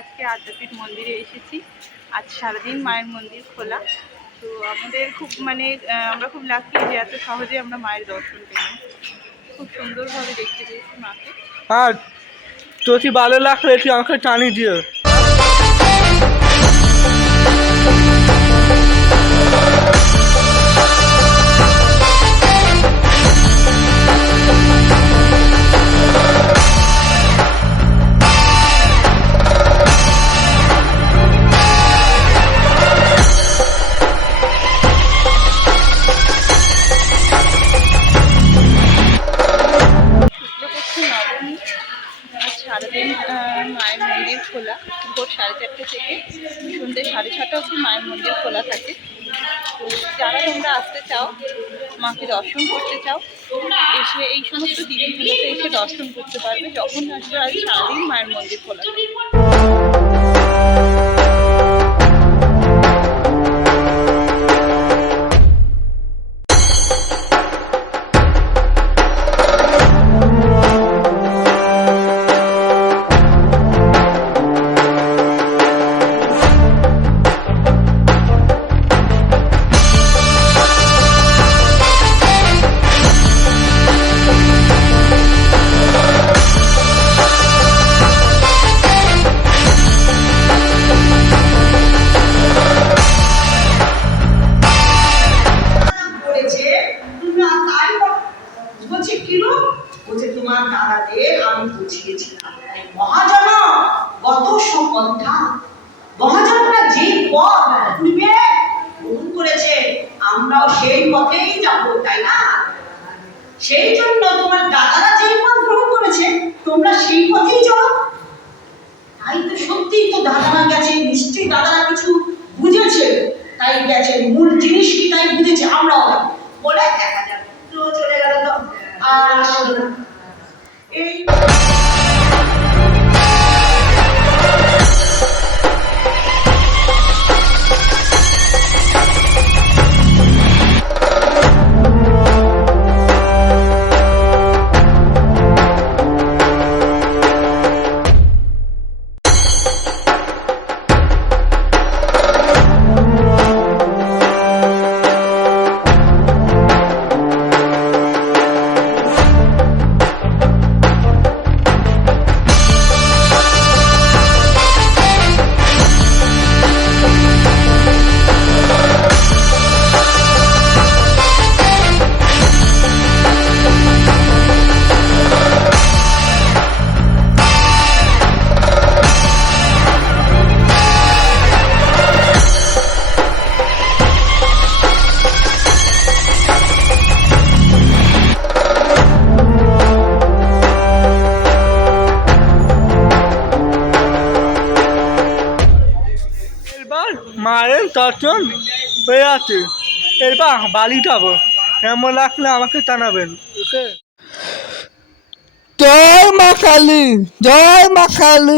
আজকে আদ্যাপীঠ মন্দিরে এসেছি। আজ সারাদিন মায়ের মন্দির খোলা। তো আমাদের খুব আমরা খুব লাকি যে এত সহজে আমরা মায়ের দর্শন পেলাম। খুব সুন্দরভাবে দেখতে পেয়েছি মাকে। আর যদি ভালো লাগলে তুই আমাকে টানি দিও। সারাদিন মায়ের মন্দির খোলা। ভোর 4:30 থেকে সন্ধ্যে 6:30 অবধি মায়ের মন্দির খোলা থাকে। তো যারা তোমরা আসতে চাও, মাকে দর্শন করতে চাও, এসে এই সমস্ত দিনগুলোতে এসে দর্শন করতে পারবে। যখন আসবে আজ সারাদিন মায়ের মন্দির খোলা থাকে। তোমার দাদাদের আমি বুঝিয়েছিলাম মহাজন গত সপন্থা মহাজনরা যে পথ পূর্বে গ্রহণ করেছে আমরাও সেই পথেই যাব, তাই না? সেই জন্য তোমার দাদারা যে পথ গ্রহণ করেছে তোমরা সেই পথেই চলো। তাই তো সত্যি তো দাদারা গেছে, নিশ্চয়ই দাদারা কিছু বুঝেছে তাই গেছে, মূল জিনিস কি তাই বুঝেছে, আমরাও বলে দেখা যাবে। তো চলে গেল তো আর আসলো না। এই মায়ের দর্শন হয়ে আছে, এবার বাড়ি যাবো। এমন লাগলে আমাকে জানাবেন। ওকে, জয় মা কালী, জয় মা কালী।